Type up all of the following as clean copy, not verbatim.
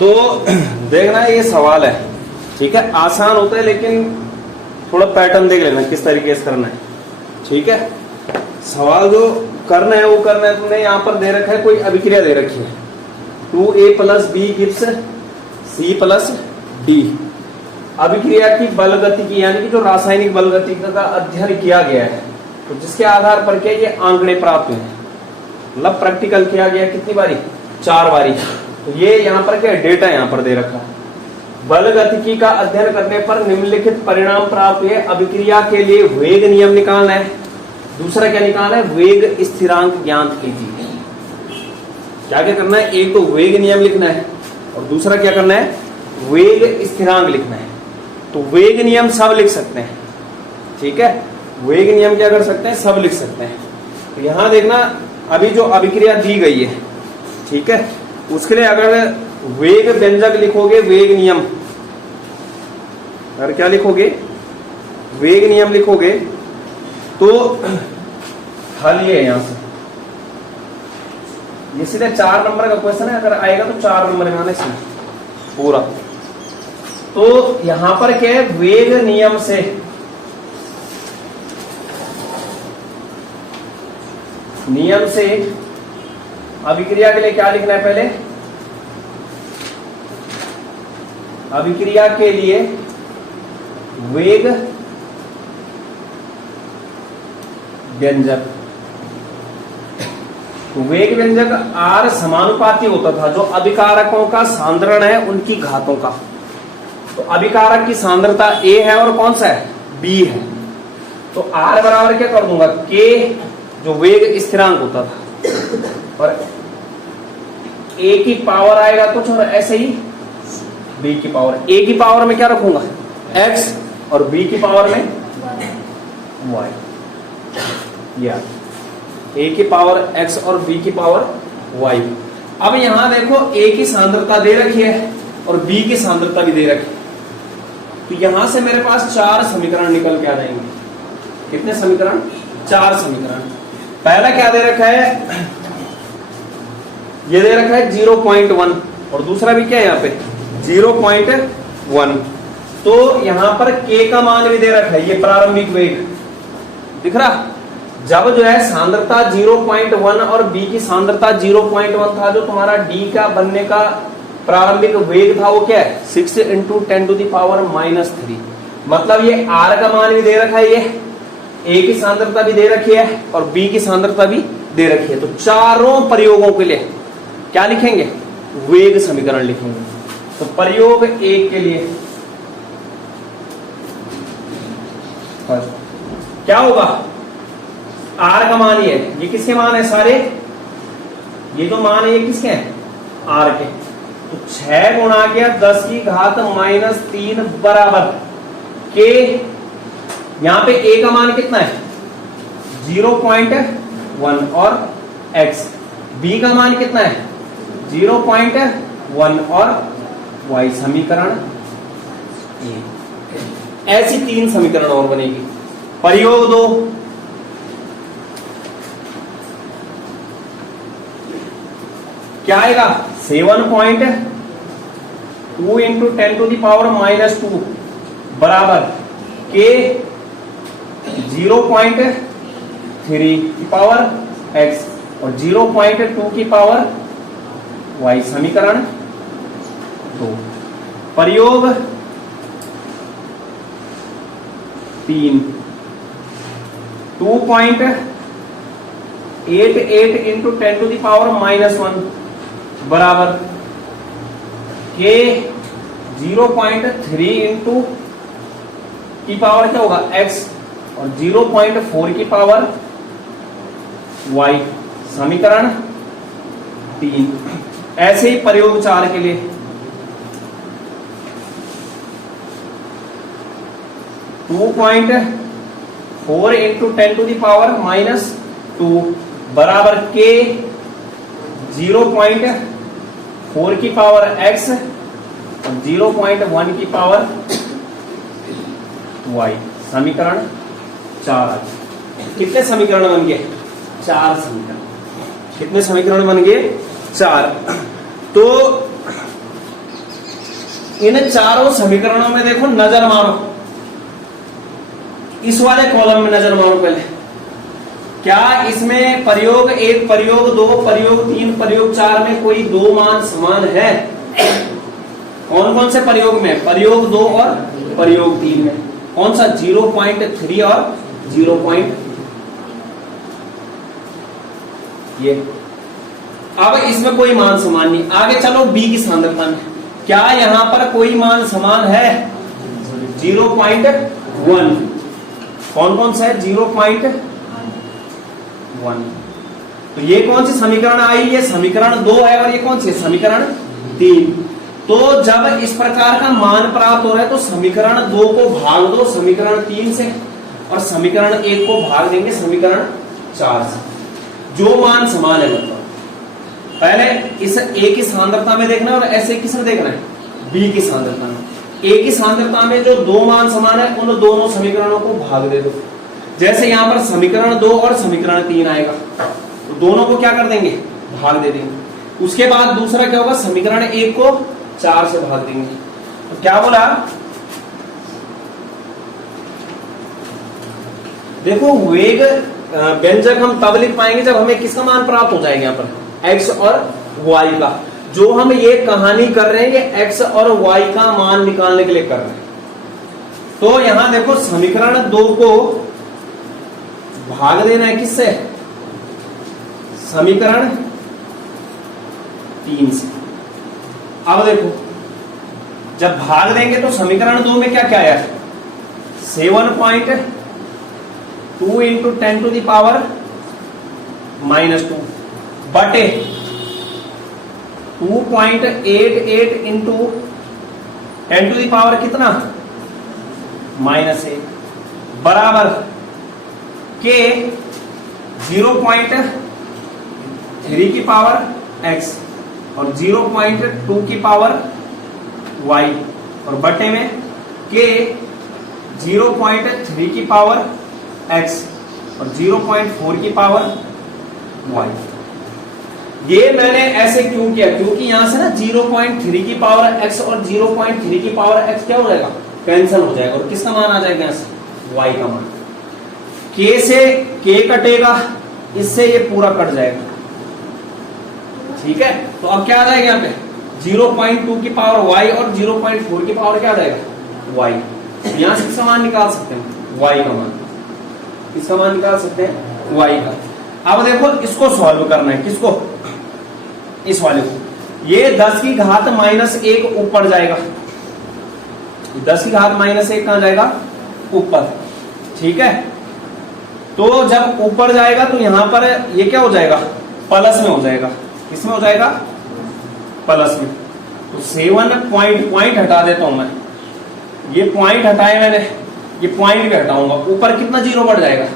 तो देखना ये सवाल है, ठीक है, आसान होता है लेकिन थोड़ा पैटर्न देख लेना किस तरीके से करना है, ठीक है। सवाल जो करना है वो करना है। तुमने यहाँ पर दे रखा है, कोई अभिक्रिया दे रखी है 2A + B gives C + D। अभिक्रिया की बल गतिकी यानी कि जो रासायनिक बल गतिकी का अध्ययन किया गया है, तो जिसके आधार पर क्या ये आंकड़े प्राप्त हुए हैं, मतलब प्रैक्टिकल किया गया कितनी बारी, 4 बारी। तो ये यहाँ पर क्या डेटा यहाँ पर दे रखा है। बल गतिकी का अध्ययन करने पर निम्नलिखित परिणाम प्राप्त हुए। अभिक्रिया के लिए वेग नियम निकालना है। दूसरा क्या निकालना है, वेग स्थिरांक ज्ञात कीजिए। क्या क्या करना है, एक तो वेग नियम लिखना है और दूसरा क्या करना है, वेग स्थिरांक लिखना है। तो वेग नियम सब लिख सकते हैं, ठीक है, वेग नियम क्या कर सकते हैं, सब लिख सकते हैं। तो यहां देखना, अभी जो अभिक्रिया दी गई है, ठीक है, उसके लिए अगर वेग व्यंजक लिखोगे, वेग नियम, अगर क्या लिखोगे, वेग नियम लिखोगे, तो हल ये है यहां से, ये सीधे 4 नंबर का क्वेश्चन है। अगर आएगा तो 4 नंबर में आना इसमें पूरा। तो यहां पर क्या है, वेग नियम से अभिक्रिया के लिए क्या लिखना है, पहले अभिक्रिया के लिए वेग व्यंजक। तो वेग व्यंजक R समानुपाती होता था जो अभिकारकों का सांद्रण है उनकी घातों का। तो अभिकारक की सांद्रता A है और कौन सा है, B है। तो R बराबर क्या कर दूंगा, K जो वेग स्थिरांक होता था, और A की पावर आएगा कुछ और ऐसे ही B की पावर। A की पावर में क्या रखूंगा, X, और B की पावर में Y। या A की पावर X और B की पावर Y। अब यहां देखो A की सांद्रता दे रखी है और B की सांद्रता भी दे रखी है। तो यहां से मेरे पास 4 समीकरण निकल के आ जाएंगे। कितने समीकरण, 4 समीकरण। पहला क्या दे रखा है, ये दे रखा है 0.1 और दूसरा भी क्या है यहाँ पे 0.1। तो यहां पर K का मान भी दे रखा है, ये प्रारंभिक वेग दिख रहा। जब जो है सांद्रता 0.1 और B की सांद्रता 0.1 था, जो तुम्हारा D का बनने का प्रारंभिक वेग था वो क्या है 6 × 10⁻³ मतलब ये R का मान भी दे रखा है, ये A की सांद्रता भी दे रखी है और B की सांद्रता भी दे रखी है। तो चारों प्रयोगों के लिए क्या लिखेंगे, वेग समीकरण लिखेंगे। तो प्रयोग 1 के लिए क्या होगा, R का मान ये किसके मान है सारे, ये जो मान है ये किसके हैं, R के। तो 6 गुणा किया 10⁻³ बराबर K। यहां पे A का मान कितना है 0.1 और X, B का मान कितना है 0.1 और Y। समीकरण ऐसी 3 समीकरण और बनेगी। प्रयोग 2, क्या आएगा 7.2 × 10⁻² बराबर K 0.3 की पावर X और 0.2 की पावर Y। समीकरण 2। प्रयोग 3, 2.88 × 10⁻⁻1 बराबर K 0.3 × की पावर क्या होगा X और 0.4 की पावर Y। समीकरण 3। ऐसे ही प्रयोग 4 के लिए 2.4 × 10⁻² बराबर K 0.4 की पावर X और 0.1 की पावर Y। समीकरण 4। कितने समीकरण बन गए, 4 समीकरण। कितने समीकरण बन गए, 4। तो इन चारों समीकरणों में देखो नजर मारो, इस वाले कॉलम में नजर मारो पहले। क्या इसमें प्रयोग 1, प्रयोग 2, प्रयोग 3, प्रयोग 4 में कोई दो मान समान है? कौन कौन से प्रयोग में? प्रयोग 2 और प्रयोग 3 में। कौन सा? 0.3 और 0. ये अब इसमें कोई मान समान नहीं। आगे चलो बी की सांद्रता में, क्या यहां पर कोई मान समान है? 0.1। कौन कौन सा है? 0.1। तो ये कौन सी समीकरण आई? ये समीकरण 2 है और ये कौन सी? समीकरण 3। तो जब इस प्रकार का मान प्राप्त हो रहा है तो समीकरण 2 को भाग दो समीकरण 3 से और समीकरण 1 को भाग देंगे समीकरण 4 से, जो मान समान है। मतलब पहले इस ए की सांद्रता में देखना है और ऐसे किसमें देखना है? बी की सांद्रता में। ए की सांद्रता में जो दो मान समान है उन दोनों समीकरणों को भाग दे दो। जैसे यहां पर समीकरण 2 और समीकरण 3 आएगा तो दोनों को क्या कर देंगे? भाग दे देंगे। उसके बाद दूसरा क्या होगा? समीकरण 1 को 4 से भाग देंगे। तो क्या बोला? देखो वेग व्यंजक हम तब लिख पाएंगे जब हमें किसका मान प्राप्त हो जाएगा, यहाँ पर x और y का। जो हम ये कहानी कर रहे हैं ये x और y का मान निकालने के लिए कर रहे हैं। तो यहां देखो समीकरण 2 को भाग देना है किससे? समीकरण 3 से। अब देखो जब भाग देंगे तो समीकरण 2 में क्या क्या आया? 7.2 इंटू 10 टू द पावर -2 बटे 2.88 इंटू 10 टू द पावर कितना? -1 बराबर के 0.3 की पावर x और 0.2 की पावर y और बटे में के 0.3 की पावर x और 0.4 की पावर y। ये मैंने ऐसे क्यों किया? क्योंकि यहां से ना 0.3 की पावर x और 0.3 की पावर x क्या हो जाएगा? कैंसिल हो जाएगा और किसका मान आ जाएगा? यहां से y का मान। k से k कटेगा, इससे ये पूरा कट जाएगा। ठीक है, तो अब क्या आ जाएगा? यहाँ पे 0.2 की पावर y और 0.4 की पावर क्या आ जाएगा? y। यहां से किसका मान निकाल सकते हैं? y का मान। किसका मान निकाल सकते हैं? y का। अब देखो इसको सॉल्व करना है। किसको? इस वाले को। ये 10 की घात -1 ऊपर जाएगा। 10 की घात -1 कहां जाएगा? ऊपर। ठीक है, तो जब ऊपर जाएगा तो यहां पर ये क्या हो जाएगा? प्लस में हो जाएगा। किसमें हो जाएगा? प्लस में। तो 7 पॉइंट हटा देता हूं मैं। ये पॉइंट हटाए मैंने, ये पॉइंट भी हटाऊंगा। ऊपर कितना जीरो बढ़ जाएगा?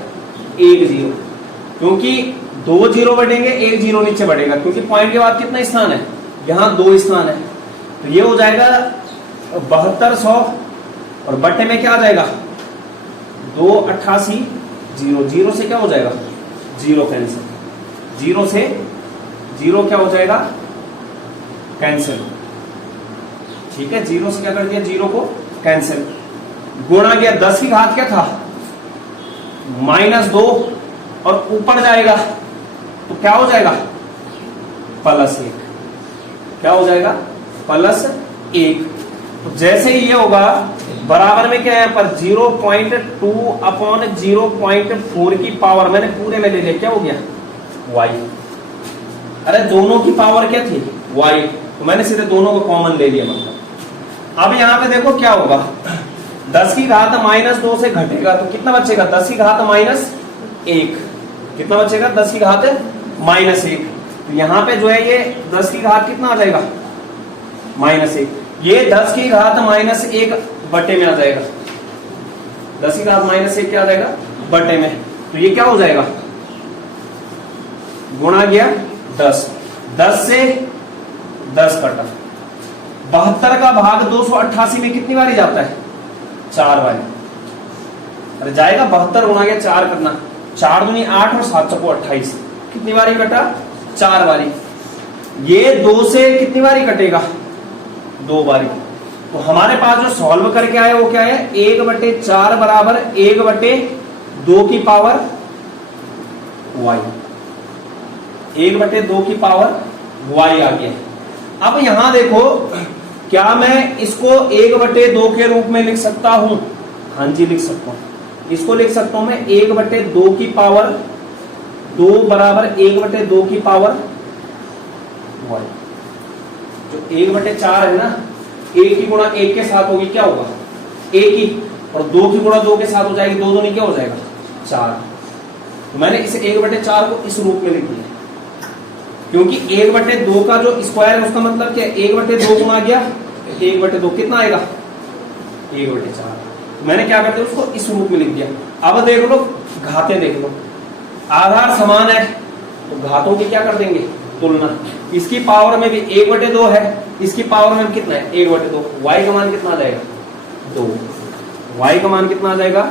1 जीरो, क्योंकि 2 जीरो बढ़ेंगे, 1 जीरो नीचे बढ़ेगा, क्योंकि पॉइंट के बाद कितना स्थान है? यहां 2 स्थान है। तो ये हो जाएगा 7200 और बटे में क्या आ जाएगा? 288 जीरो। जीरो से क्या हो जाएगा? Zero cancel. जीरो से जीरो क्या हो जाएगा? कैंसिल। ठीक है, जीरो से क्या कर दिया? जीरो को कैंसिल। गुणा गया 10 की घात क्या था? -2 और ऊपर जाएगा तो क्या हो जाएगा? +1। क्या हो जाएगा? +1। तो जैसे ही ये होगा बराबर में क्या है? पर 0.2 अपॉन 0.4 की पावर मैंने पूरे में ले लिया। क्या हो गया? y। अरे दोनों की पावर क्या थी? y। तो मैंने सीधे दोनों को कॉमन ले लिया। मतलब अब यहां पे देखो क्या होगा? 10 की घात -2 से घटेगा तो कितना बचेगा? 10 की घात -1। कितना बचेगा? 10 की घात -1। तो यहां पे जो है ये 10 की घात कितना आ जाएगा? -1। ये 10 की घात -1 बटे में आ जाएगा। 10 की घात -1 क्या आ जाएगा? बटे में। तो ये क्या हो जाएगा? गुणा गया 10। 10 से 10 कटा। 72 का भाग 288 में कितनी बारी जाता है? 4 बारी। अरे जाएगा 72 गुणा गया 4 करना। 4 दूनी 8 और 7 चौको 28। कितनी बारी कटा? 4 बारी। ये 2 से कितनी बारी कटेगा? 2 बारी। तो हमारे पास जो सॉल्व करके आया वो क्या है, 1/4 बराबर 1/2 की पावर y, 1/2 की पावर y आ गया। अब यहां देखो, क्या मैं इसको 1/2 के रूप में लिख सकता हूं? हाँ जी लिख सकता हूं। इसको लिख सकता हूं मैं 1/2 की पावर 2 बराबर 1/2 की पावर y। जो 1/4 है ना, 1 की गुणा 1 के साथ होगी क्या होगा, 1 की, और 2 की गुणा 2 के साथ हो जाएगी, 2 दूनी क्या हो जाएगा 4। तो मैंने इसे 1/4 को इस रूप में लिख दिया, क्योंकि 1/2 का जो स्क्वायर है उसका मतलब क्या है, 1/2 गुणा गया 1/2, कितना आएगा 1/4। मैंने क्या करते उसको इस रूप में लिख दिया। अब देख लो घातें देख लो, आधार समान है तो घातों की क्या कर देंगे तुलना। इसकी पावर में भी 1/2 है, इसकी पावर में कितना है 1/2। y का मान कितना आ जाएगा 2, y का मान कितना आ जाएगा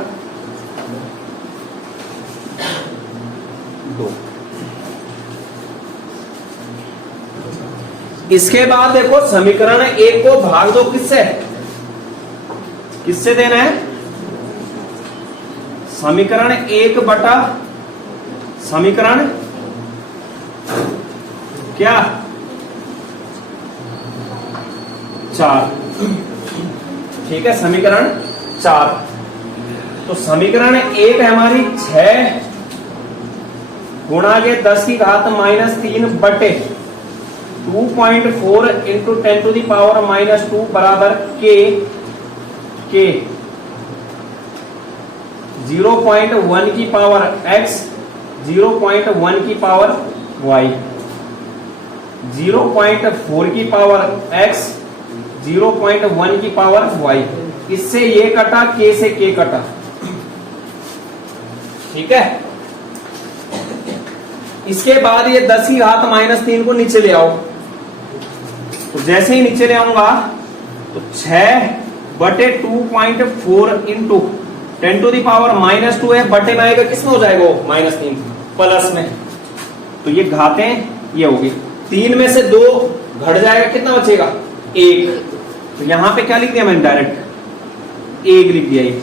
2। इसके बाद देखो समीकरण 1 को भाग दो किससे, किससे देना है, समीकरण 1 बटा समीकरण क्या 4, ठीक है, समीकरण 4। तो समीकरण 1 है हमारी 6 गुणा के 10 की घात -3 बटे 2.4 इंटू 10 टू दी पावर -2 बराबर के 0.1 की पावर x, 0.1 की पावर y, 0.4 की पावर x, 0.1 की पावर y। इससे ये कटा, k से k कटा, ठीक है। इसके बाद ये 10 की घात -3 को नीचे ले आओ, तो जैसे ही नीचे ले आऊंगा तो 6 बटे 2.4 इंटू 10 टू दी पावर -2 है, बटे में आएगा किसमें हो जाएगा वो -3 प्लस में, तो ये घातें ये होगी, 3 में से 2 घट जाएगा, कितना बचेगा 1। तो यहां पे क्या लिख दिया मैंने डायरेक्ट 1 लिख दिया ये।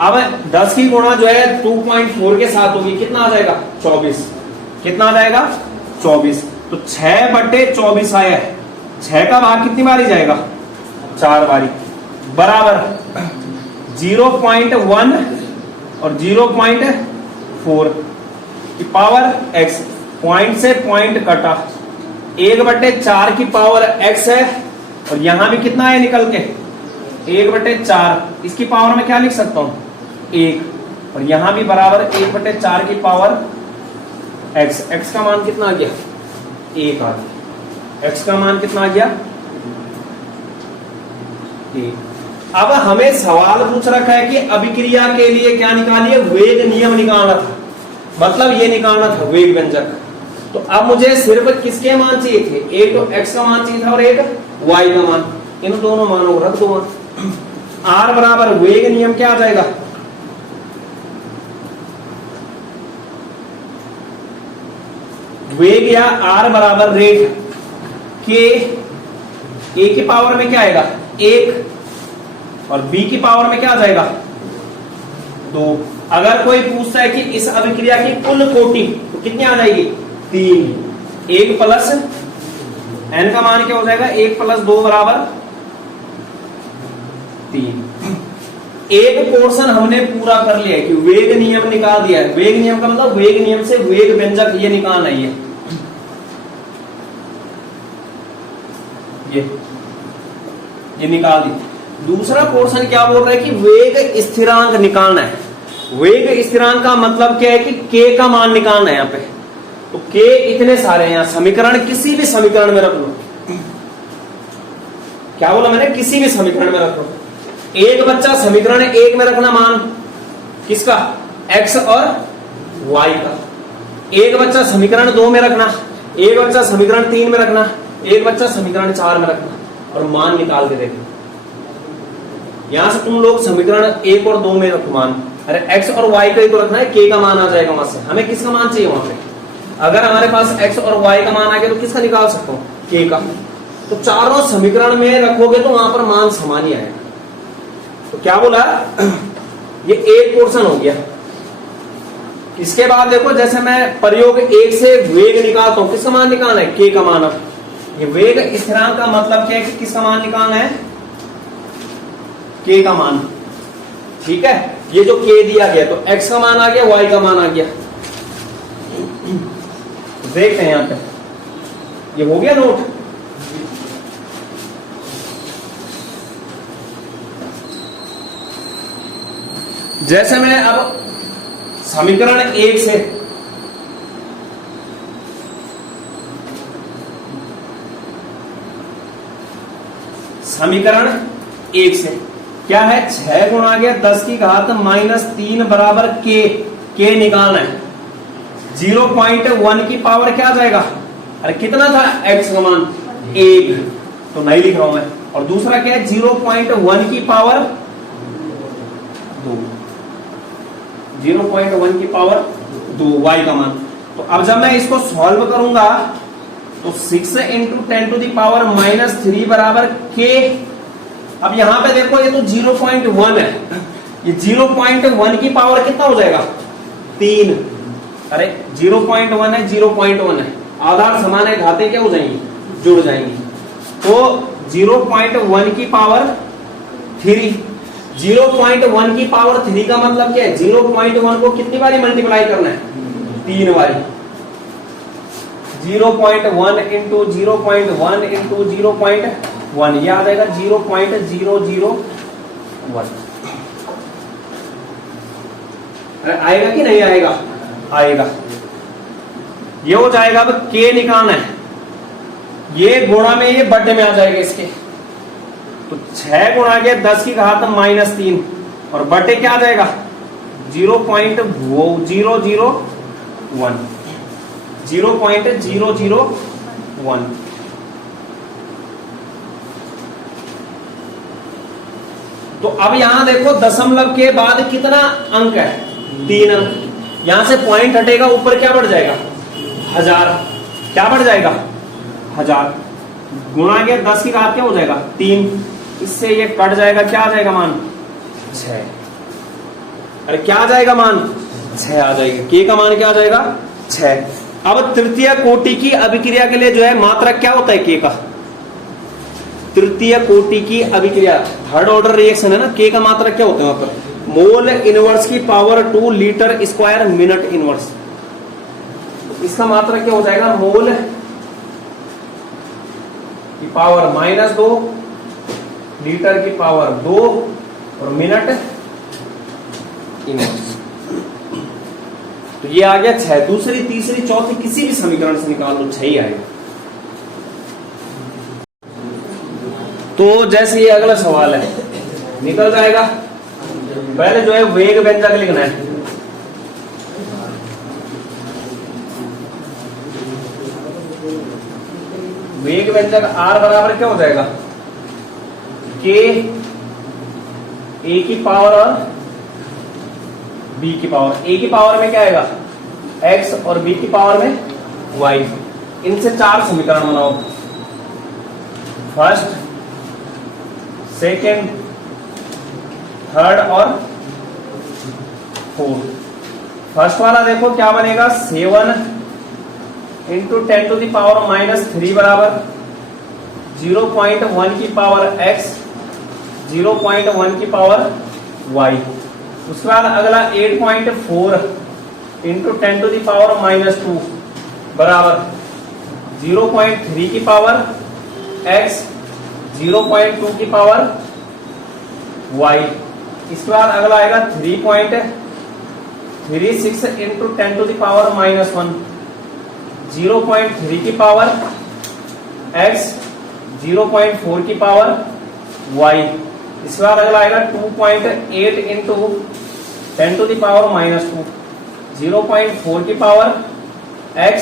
अब 10 की गुणा जो है 2.4 के साथ होगी, कितना आ जाएगा 24, कितना आ जाएगा 24। तो 6 बटे 24 आया है, 6 का भाग कितनी बारी जाएगा 4 बारी, बराबर 0.1 और 0.4 की पावर x, पॉइंट से पॉइंट कटा, 1/4 की पावर x है, और यहां भी कितना है निकल के 1/4, इसकी पावर में क्या लिख सकता हूं 1, और यहां भी बराबर 1/4 की पावर x, x का मान कितना आ गया 1 आ गया, x का मान कितना आ गया 1। अब हमें सवाल पूछ रखा है कि अभिक्रिया के लिए क्या निकालिए, वेग नियम निकालना था, मतलब ये निकालना था वेग व्यंजक। तो अब मुझे सिर्फ किसके मान चाहिए थे, एक तो x का मान चाहिए था और एक y का मान, इन दोनों मानों को रख दो। r बराबर वेग नियम क्या आ जाएगा, वेग या r बराबर रेट के, a की पावर में क्या आएगा 1, और b की पावर में क्या आ जाएगा 2। अगर कोई पूछता है कि इस अभिक्रिया की कुल कोटि तो कितनी आ जाएगी 3, 1 प्लस n का मान क्या हो जाएगा 1 + 2 बराबर 3। एक पोर्शन हमने पूरा कर लिया है कि वेग नियम निकाल दिया है। वेग नियम का मतलब वेग नियम से वेग व्यंजक ये निकालना ही है, ये निकाल दी। दूसरा पोर्शन क्या बोल रहा है कि वेग स्थिरांक निकालना है। वेग स्थिरांक का मतलब क्या है कि k का मान निकालना है यहाँ पे। तो k इतने सारे हैं, यहाँ समीकरण किसी भी समीकरण में रख लो। क्या बोला मैंने, किसी भी समीकरण में रख लो। एक बच्चा समीकरण 1 में रखना मान किसका, x और y का। एक बच्चा समीकरण 2 में रखना, एक बच्चा समीकरण 3 में रखना, एक बच्चा समीकरण 4 में रखना, और मान निकाल के देखो। यहां से तुम लोग समीकरण 1 और 2 में रखो मान, अरे x और y का ही तो रखना है, k का मान आ जाएगा वहां से। हमें किसका मान चाहिए वहां पे, अगर हमारे पास x और y का मान आ गया तो किसका निकाल सकता हूं, k का। तो चारों समीकरण में रखोगे तो वहां पर मान समान ही आएगा। तो क्या बोला, ये एक पोर्शन हो गया। इसके बाद देखो, जैसे मैं प्रयोग एक से वेग निकालता हूं, किसका मान निकालना है, के का मान। ये वेग स्थिरांक का मतलब क्या है कि किसका मान निकालना है, के का मान। ठीक है, ये जो के दिया गया तो x का मान आ गया, y का मान आ गया। देखते हैं यहां पे, ये हो गया नोट। जैसे मैं अब समीकरण एक से क्या है, 6 गुणा गया 10 की घात -3 बराबर के निकालना है। 0.1 की पावर क्या आ जाएगा, अरे कितना था x का मान 1, तो नहीं लिख रहा हूं मैं। और दूसरा क्या है, 0.1 की पावर 2, 0.1 की पावर 2 y का मान। तो अब जब मैं इसको सॉल्व करूंगा तो 6 × 10⁻³ बराबर k। अब यहां पे देखो, ये तो 0.1 है, ये 0.1 की पावर कितना हो जाएगा 3। अरे 0.1 है, 0.1 है, आधार समान है, घातें क्या हो जाएंगी, जुड़ जाएंगी। तो 0.1 की पावर 3, 0.1 की पावर 3 का मतलब क्या है, 0.1 को कितनी बारी मल्टीप्लाई करना है, 3 बारी। 0.1 × 0.1 × 0.1, यह आ जाएगा 0.001। आएगा कि नहीं आएगा, आएगा। ये हो जाएगा। अब के निकालना है, ये गुणा में ये बटे में आ जाएगा इसके। तो 6 गुणा गया 10 की घात -3 और बटे क्या आ जाएगा 0.001, 0.001। तो अब यहां देखो, दशमलव के बाद कितना अंक है, 3 अंक। यहां से पॉइंट हटेगा, ऊपर क्या बढ़ जाएगा 1000, क्या बढ़ जाएगा 1000। गुणा गया 10 की घात क्या हो जाएगा 3, इससे ये कट जाएगा, क्या आ जाएगा मान 6। अरे क्या आ जाएगा मान 6 आ जाएगा, के का मान क्या आ जाएगा 6। अब तृतीय कोटि की अभिक्रिया के लिए जो है मात्रक क्या होता है के का, तृतीय कोटि की अभिक्रिया थर्ड ऑर्डर रिएक्शन है ना, के का मात्रक क्या होता है वहां पर, मोल इनवर्स की power 2 litre square minute inverse. इसका मात्रक क्या हो जाएगा, मोल की पावर -2, लीटर की पावर 2 और मिनट इनवर्स। तो ये आ गया 6। दूसरी, तीसरी, चौथी किसी भी समीकरण से निकाल लो 6 ही आएगा। तो जैसे ये अगला सवाल है, निकल जाएगा। पहले जो है वेग व्यंजक लिखना है। वेग व्यंजक R बराबर क्या हो जाएगा, के ए की पावर और बी की पावर। ए की पावर में क्या आएगा x और बी की पावर में y। इनसे 4 समीकरण बनाओ, फर्स्ट, सेकेंड, थर्ड और फोर्थ। फर्स्ट वाला देखो क्या बनेगा, 7 × 10⁻³ बराबर 0.1 की पावर x, 0.1 की पावर y। उसके बाद अगला 8.4 × 10⁻² बराबर 0.3 की पावर x, 0.2 की पावर y। इसके बाद अगला आएगा 3.36 × 10⁻⁻1, 0.3 की पावर x, 0.4 की पावर y। इसके बाद अगला आएगा 2.8 × 10⁻⁻2, 0.4 की पावर x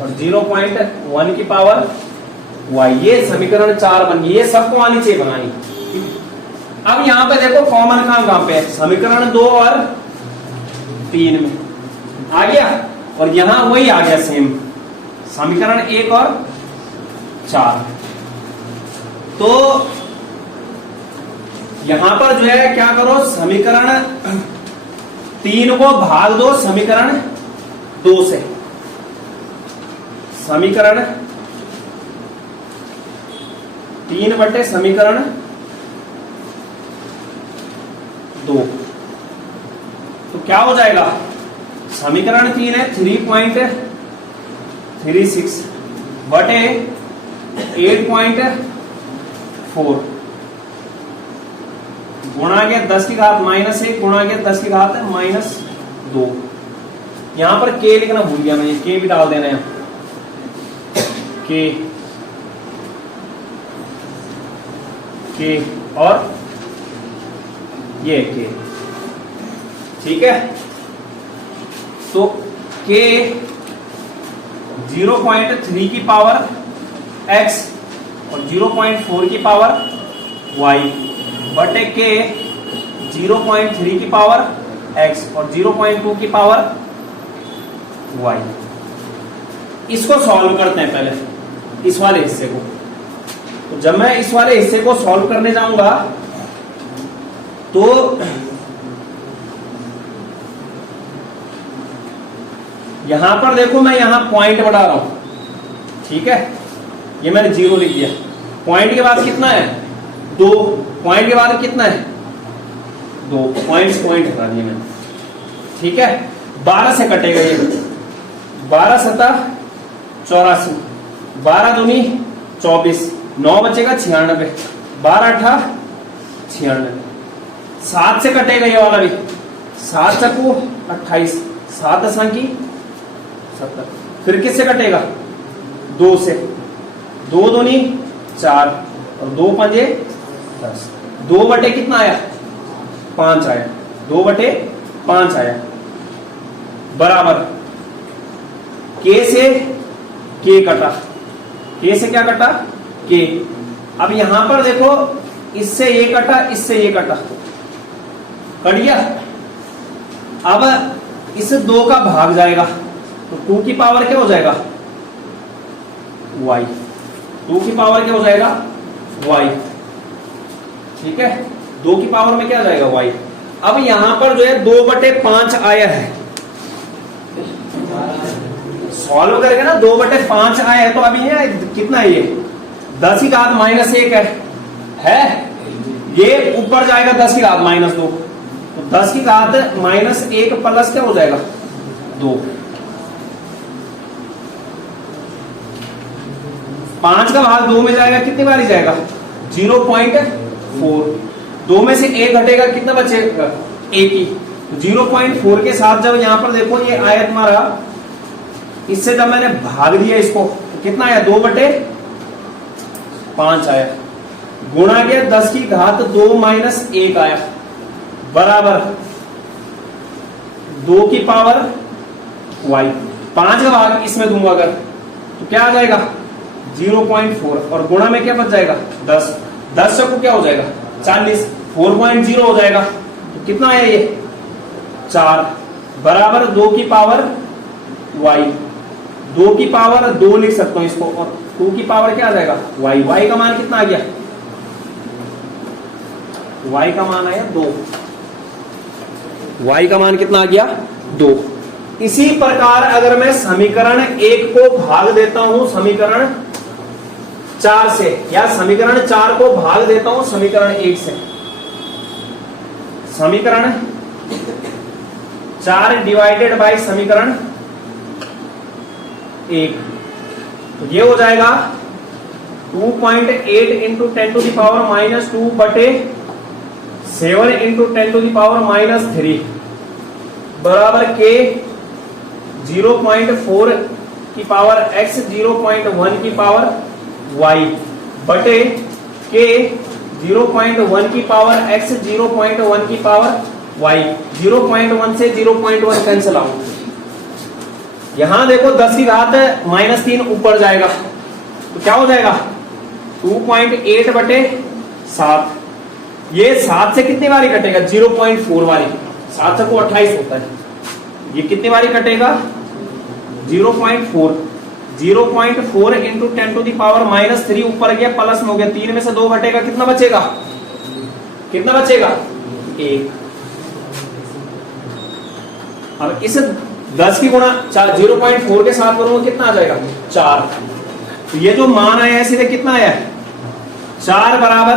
और 0.1 की पावर y। ये समीकरण 4 बन गई। ये सबको आनी चाहिए बनानी। अब यहां पे देखो कॉमन कहां पे है, समीकरण 2 और 3 में आ गया, और यहां वही आ गया सेम, समीकरण 1 और 4। तो यहां पर जो है क्या करो, समीकरण 3 को भाग दो समीकरण 2 से। समीकरण 3 बटे समीकरण 2, तो क्या हो जाएगा, समीकरण 3 है 3.36 बटे 8.4 गुणा के 10 की घात -1 गुणा के 10 की घात -2। यहां पर के लिखना भूल गया मैं, ये के भी डाल देना है, के और ये के, ठीक है। तो के 0.3 की पावर x और 0.4 की पावर y बटे के 0.3 की पावर x और 0.2 की पावर y। इसको सॉल्व करते हैं पहले, इस वाले हिस्से को। तो जब मैं इस वाले हिस्से को सॉल्व करने जाऊंगा तो यहां पर देखो मैं यहां पॉइंट बढ़ा रहा हूं, ठीक है। ये मैंने 0 लिख दिया। पॉइंट के बाद कितना है 2, पॉइंट के बाद कितना है 2, पॉइंट हटा दिए मैंने, ठीक है। 12 से कटेगा ये, 12 सतह 84, 12 दूनी 24, 9 बचेगा 96, 12 अठा 96। 7 से कटेगा ये वाला भी, 7 चक्कू 28, 7 दशा की 70। फिर किससे कटेगा 2 से, 2 दूनी 4 और 2 पंजे 10, 2 बटे कितना आया 5 आया, 2 बटे 5 आया, बराबर के से के कटा, के से क्या कटा के। अब यहां पर देखो इससे ये कटा, इससे ये कटा, कट गया। अब इस 2 का भाग जाएगा तो 2 की पावर क्या हो जाएगा y, 2 की पावर क्या हो जाएगा y, ठीक है। 2 की पावर में क्या जाएगा y। अब यहां पर जो है 2 बटे 5 आया है, सॉल्व करके ना 2 बटे 5 आया है। तो अभी ये कितना है, ये 10 की घात -1 है, ये ऊपर जाएगा 10 की घात -2, तो 10 की घात -1 प्लस क्या हो जाएगा 2। 5 का भाग 2 में जाएगा, कितनी बारी जाएगा 0.4, 2 में से 1 घटेगा, कितना बचेगा 1 ही। 0.4 के साथ जब यहां पर देखो ये आया तुम्हारा, इससे जब मैंने भाग दिया इसको तो कितना आया 2 बटे 5 आया, गुणा के 10 की घात 2 - 1 आया, बराबर 2 की पावर y। 5 का भाग इसमें दूंगा अगर तो क्या आ जाएगा 0.4 और गुणा में क्या बच जाएगा 10, 10 से को क्या हो जाएगा 40, 4.0 हो जाएगा। तो कितना आया ये 4, बराबर 2 की पावर y, 2 की पावर 2 लिख सकता हूं इसको, और 2 की पावर क्या आ जाएगा y। y का मान कितना आ गया, y का मान आया 2, y का मान कितना आ गया 2। इसी प्रकार अगर मैं समीकरण 1 को भाग देता हूं समीकरण 4 से, या समीकरण 4 को भाग देता हूं समीकरण 1 से, समीकरण 4 डिवाइडेड बाय समीकरण 1, तो ये हो जाएगा 2.8 इंटू 10 टू द पावर -2 बटे 7 इंटू 10 टू द पावर -3, बराबर के 0.4 की पावर x, 0.1 की पावर y बटे के 0.1 की पावर x, 0.1 की पावर y। 0.1 से 0.1 कैंसिल आउट। यहां देखो 10 की घात -3 ऊपर जाएगा तो क्या हो जाएगा 2.8 बटे 7। ये 7 से कितनी बारी कटेगा 0.4 बारी, 7 से को 28 होता है, ये कितनी बारी कटेगा 0.4, 0.4 इंटू 10 टू दी पावर -3 ऊपर गया प्लस में हो गया, 3 में से 2 घटेगा, कितना बचेगा, कितना बचेगा 1। अब इस 10 की गुणा 0.4 के साथ करूंगा कितना आ जाएगा 4। तो ये जो मान आया है सीधे कितना आया है 4 बराबर,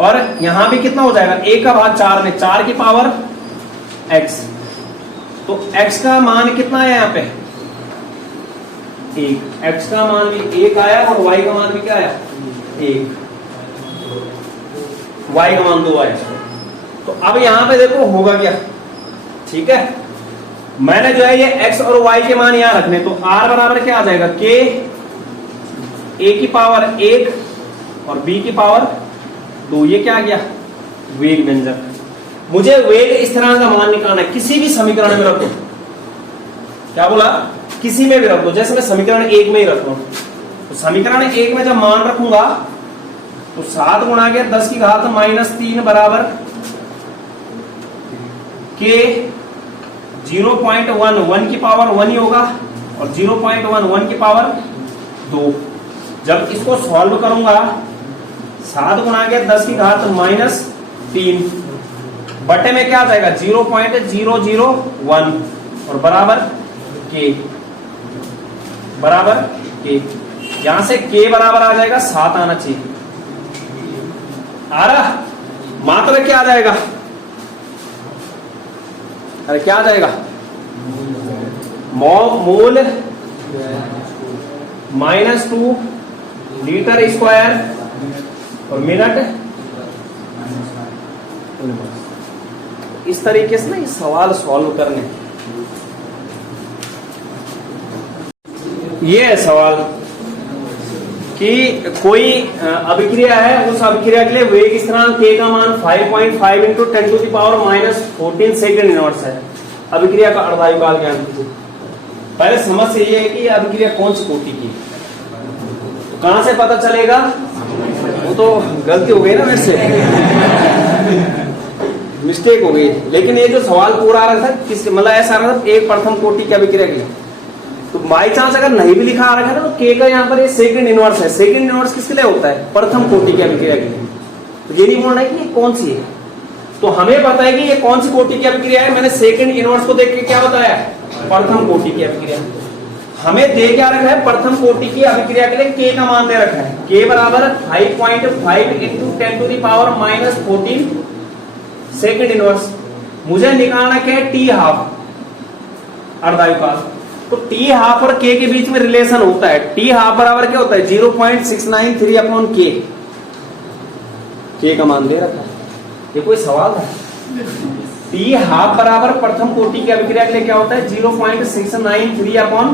और यहां भी कितना हो जाएगा 1 का भाग 4 में, 4 की पावर x। तो x का मान कितना आया यहाँ पे 1, x का मान भी 1 आया और y का मान भी क्या आया 1, y का मान 2 आया। तो अब यहां पे देखो होगा क्या, ठीक है, मैंने जो है ये x और y के मान यहां रखने, तो r बराबर क्या आ जाएगा k a की पावर 1 और b की पावर 2, ये क्या आ गया वेग व्यंजक। मुझे वेग स्थिरांक का मान निकालना है, किसी भी समीकरण में रख दो, क्या बोला, किसी में भी रख दो, जैसे मैं समीकरण 1 में ही रख रहा हूं, तो समीकरण 1 में जब मान रखूंगा तो 7 गुणा के 10 की घात -3 बराबर के 0.1 1 की पावर 1 ही होगा और 0.1 1 की पावर 2। जब इसको सॉल्व करूंगा 7 गुणा के 10 की घात -3 बटे में क्या आ जाएगा 0.001 और बराबर के, बराबर के, यहां से के बराबर आ जाएगा 7 आना चाहिए, आ रहा, मात्रा क्या आ जाएगा, अरे क्या आ जाएगा मोल -2 लीटर स्क्वायर और मिनट। इस तरीके से ना ये सवाल सॉल्व करने, ये है सवाल कि कोई अभिक्रिया है, उस अभिक्रिया के लिए वेग स्थिरांक k का मान 5.5 into 10 to the power -14 second inverse है। अभिक्रिया का अर्धायुकाल ज्ञान कीजिए। पहले समस्या ये है कि अभिक्रिया कौन सी कोटि की, तो कहां से पता चलेगा, वो तो गलती हो गई ना मेरे से, मिस्टेक हो गई। लेकिन ये जो सवाल पूरा आ रहा था किस मतलब ऐसा आ रहा था एक प्रथम कोटि की अभिक्रिया के लिए, तो बाई चांस अगर नहीं भी लिखा आ रखा है ना तो के का यहाँ पर ये सेकंड इनवर्स है। सेकंड इनवर्स किसके लिए होता है, प्रथम कोटि की अभिक्रिया के लिए। तो ये नहीं बोलना है कि ये कौन सी है, तो हमें पता है कि ये कौन सी कोटि की अभिक्रिया है। मैंने सेकंड इनवर्स को देख के क्या बताया, प्रथम कोटि की अभिक्रिया। हमें दे क्या रखा है, प्रथम कोटि की अभिक्रिया के लिए के का मान दे रखा है, के बराबर 5.5 into 10 to the power -14 second inverse. मुझे निकालना क्या है, टी हाफ अर्धायुकाल। तो टी हाफ और के के बीच में रिलेशन होता है, टी हाफ बराबर क्या होता है 0.693 अपॉन के का मान दे रखा है। ये कोई सवाल है, टी हाफ बराबर प्रथम कोटि की अभिक्रिया के लिए क्या होता है 0.693 अपॉन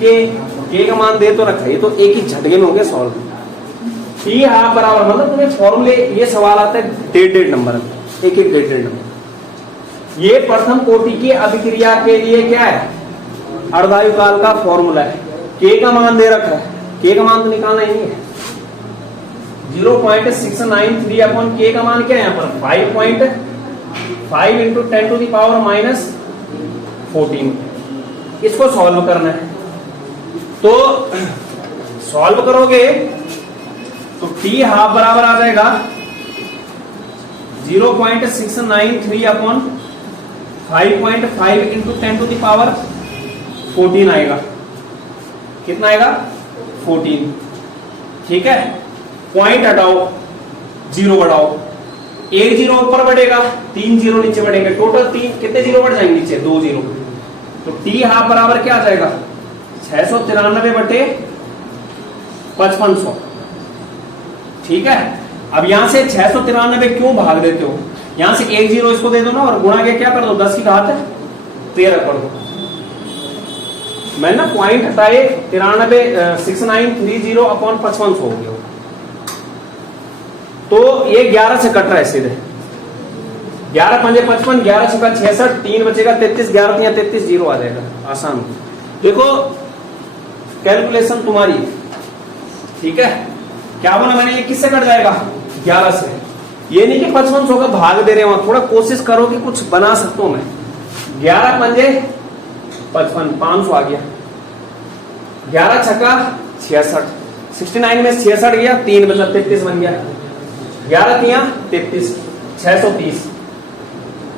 के का मान दे तो रखा है। ये तो एक ही झटके में हो गया सॉल्व। टी हाफ बराबर मतलब तुम्हें फॉर्मूले, ये सवाल आता है डेढ़ नंबर, एक डेढ़ नंबर। ये प्रथम कोटि की अभिक्रिया के लिए क्या है, अर्धायुकाल का फॉर्मूला है। के का मान दे रखा है, के का मान तो निकालना ही है, 0.693 अपॉन के का मान क्या है यहाँ पर 5.5 इंटू 10 टू दी पावर -14। इसको सॉल्व करना है, तो सॉल्व करोगे तो टी हाफ बराबर आ जाएगा 0.693 upon 5.5 into 10 to the power 14 आएगा। कितना आएगा 14, ठीक है। पॉइंट हटाओ, जीरो बढ़ाओ, एक जीरो ऊपर बढ़ेगा, 3 जीरो नीचे बढ़ेंगे, टोटल 3 कितने जीरो बढ़ जाएंगे नीचे, 2 जीरो। तो टी हाफ बराबर क्या आ जाएगा 693 बटे 5500, ठीक है। अब यहां से 693 क्यों भाग देते हो, यहां से एक जीरो इसको दे दो ना और गुणा के क्या कर दो 10 की घात 13 कर दो। मैंने ना पॉइंट हटाए 6930 अपॉन 5500 हो गया, तो ये 11 से कट रहा है सीधे, 11 पंजे 55, 11 छक्का 66, 3 बचेगा 33, 11 या 33, जीरो आ जाएगा। आसान देखो कैलकुलेशन तुम्हारी, ठीक है। क्या बोला मैंने, ये किससे कट जाएगा 11 से। ये नहीं कि 5500 का भाग दे रहे हो, थोड़ा कोशिश करो कि कुछ बना सकता हूं मैं। 11 पंजे 55, 500 आ गया, 11 छक्का 66, 69 में 66 गया, 3 मतलब 33 बन गया, 11 तिया 33, 630।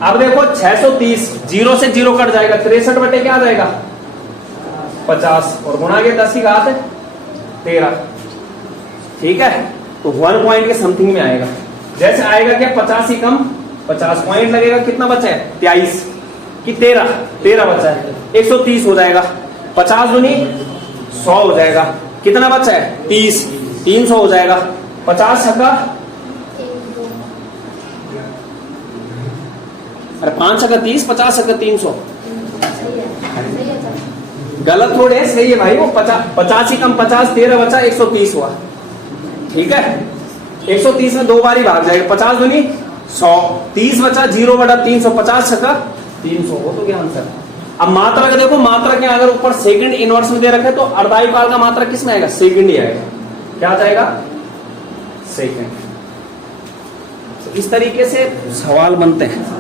अब देखो 630 जीरो से जीरो कट जाएगा, 63 बटे क्या आ जाएगा 50, और गुणा के 10 की घात 13, ठीक है। तो 1 पॉइंट के समथिंग में आएगा। जैसे आएगा क्या 50 ही कम 50 पॉइंट लगेगा, कितना बचा है 23 कि 13 बचा है, 130 हो जाएगा, 50 दूनी 100 हो जाएगा, कितना बचा है 30, 300 हो जाएगा, 50 छक्का, अरे 5 छक्का 30, 50 छक्का 300, गलत थोड़े है, सही है भाई, वो 50 ही कम 50, 13 बचा, 130 हुआ, ठीक है। 130 में 2 बार ही भाग जाएगा, 50 दूनी 100, 30 बचा, 0 बटा 300, 50 छक्का 300, हो तो क्या आंसर। अब मात्रा का देखो, मात्रा के अगर ऊपर सेकंड इनवर्स में दे रखे तो अर्धायुकाल का मात्रा किस में आएगा, सेकंड ही आएगा, क्या जाएगा सेकंड। इस तरीके से सवाल बनते हैं।